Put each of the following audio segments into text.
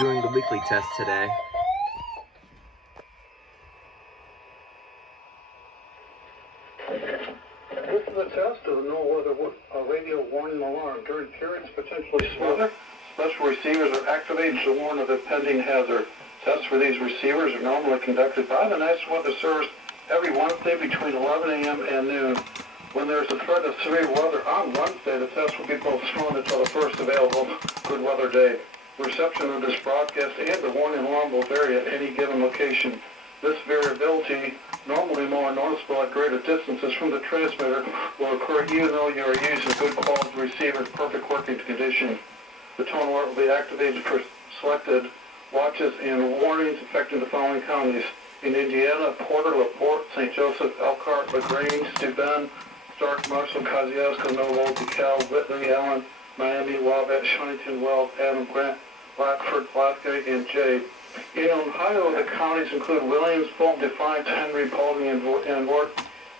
doing the weekly test today. This is a test of the no-weather radio warning alarm. During periods potentially weather, special receivers are activated to warn of impending hazard. Tests for these receivers are normally conducted by the National Weather Service every Wednesday between 11 a.m. and noon. When there is a threat of severe weather on Wednesday, the test will be postponed until the first available good weather day. Reception of this broadcast and the warning alarm will vary at any given location. This variability, normally more noticeable at greater distances from the transmitter, will occur even though you are using a good quality receiver in perfect working condition. The tone alert will be activated for selected watches and warnings affecting the following counties: in Indiana, Porter, LaPorte, St. Joseph, Elkhart, LaGrange, Steuben, Stark, Marshall, Kosciuszko, Novo, DeKalb, Whitley, Allen, Miami, Wabash, Huntington, Wells, Adam, Grant, Blackford, Blackgate, and Jay. In Ohio, the counties include Williams, Fulton, Defiance, Henry, Paulding, and Ward.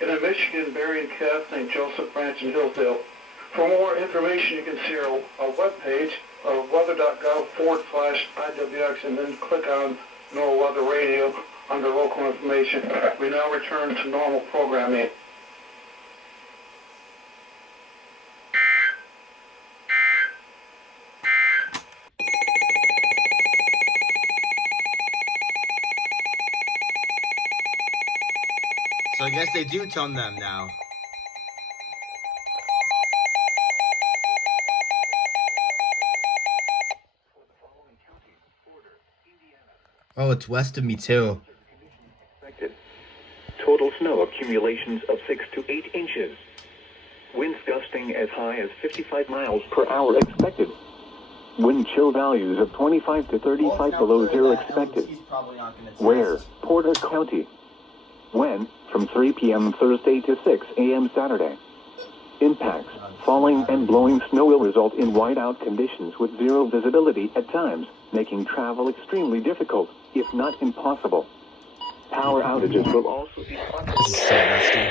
And in Michigan, Berry and Cass, St. Joseph, Branch, and Hillsdale. For more information, you can see our webpage of weather.gov/IWX and then click on NOAA Weather Radio under local information. We now return to normal programming. So I guess they do tone them now. Oh, it's west of me too. Total snow accumulations of 6 to 8 inches. Winds gusting as high as 55 miles per hour expected. Wind chill values of 25 to 35 below zero expected. Where? Porter County. When? From 3 p.m. Thursday to 6 a.m. Saturday. Impacts. Falling and blowing snow will result in whiteout conditions with zero visibility at times, making travel extremely difficult, if not impossible. Power outages will also be possible. This is so dusty.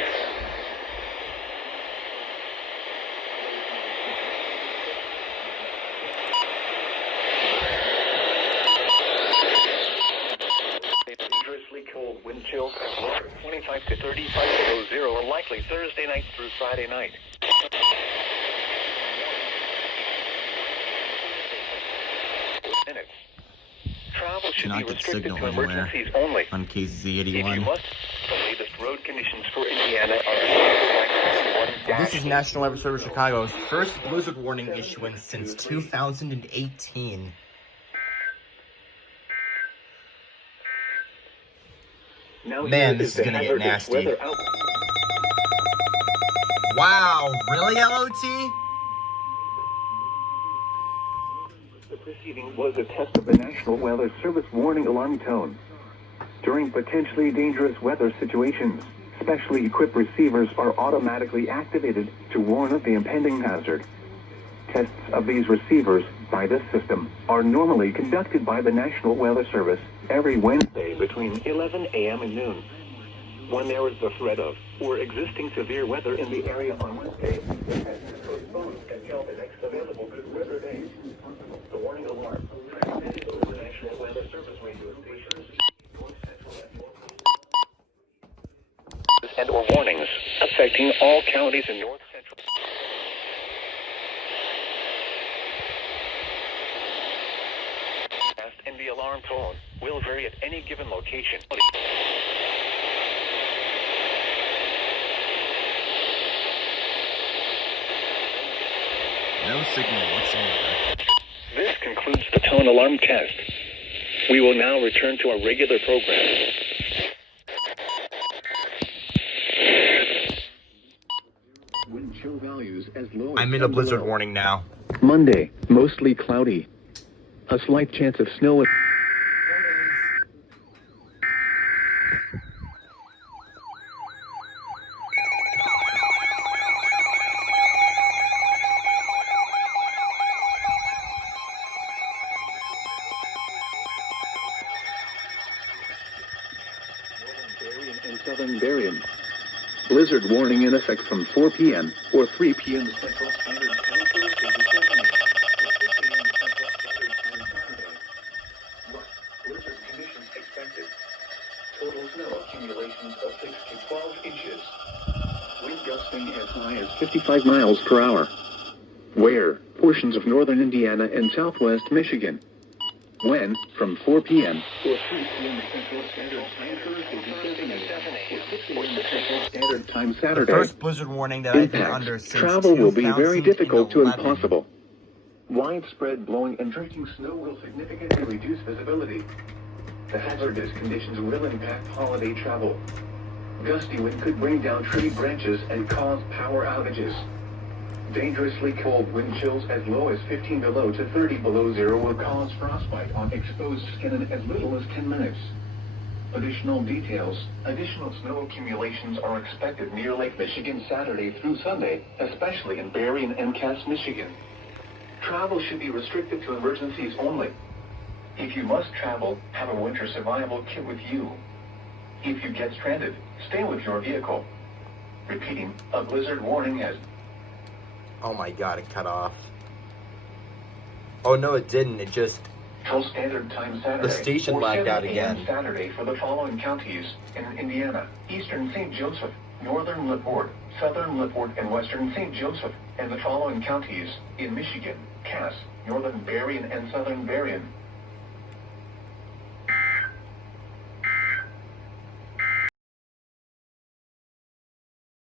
Dangerously cold wind chills and lows of 25 to 35 below zero are likely Thursday night through Friday night. Travel should be restricted to emergencies only. On KZ81. If you must, the latest road conditions for Indiana are This is National Weather Service Chicago's first blizzard warning issuance since 2018. Man, this is gonna get nasty. Wow, really, LOT? The preceding was a test of the National Weather Service warning alarm tone. During potentially dangerous weather situations, specially equipped receivers are automatically activated to warn of the impending hazard. Tests of these receivers by this system are normally conducted by the National Weather Service every Wednesday between 11 a.m. and noon. When there is the threat of or existing severe weather in the area on Wednesday, the test is postponed until the next available good weather day. The warning alarm transmitted over National Weather Service radio stations, North Central and or warnings affecting all counties in North Central. And the alarm tone will vary at any given location. No signal whatsoever. This concludes the tone alarm test. We will now return to our regular program. Wind chill values as low as I'm in a blizzard warning now. Monday, mostly cloudy. A slight chance of snow. And southern Darien. Blizzard warning in effect from 4 p.m. or 3 p.m. Central Standard Time Thursday to 7 a.m. or 6 a.m. Central Standard Time Saturday. snow accumulations of 6 to 12 inches. Wind gusting as high as 55 miles per hour. Where? Portions of northern Indiana and southwest Michigan. When? From 4 p.m. or 3 p.m. Central Standard Time Thursday to Sunday, or 6 a.m. Central Standard Time The Saturday. first blizzard warning that I've been Impact. under since Travel will be very 2011. difficult to impossible. Widespread blowing and drifting snow will significantly reduce visibility. The hazardous conditions will impact holiday travel. Gusty wind could bring down tree branches and cause power outages. Dangerously cold wind chills as low as 15 below to 30 below zero will cause frostbite on exposed skin in as little as 10 minutes. Additional details. Additional snow accumulations are expected near Lake Michigan Saturday through Sunday, especially in Berrien and Cass, Michigan. Travel should be restricted to emergencies only. If you must travel, have a winter survival kit with you. If you get stranded, stay with your vehicle. Repeating, a blizzard warning has... Oh my god, it cut off. Oh no, it didn't. It just... Till Standard Time Saturday. The station or lagged 7 out a.m. again. Saturday for the following counties in Indiana: Eastern St. Joseph, Northern LaPorte, Southern LaPorte, and Western St. Joseph, and the following counties in Michigan: Cass, Northern Berrien, and Southern Berrien.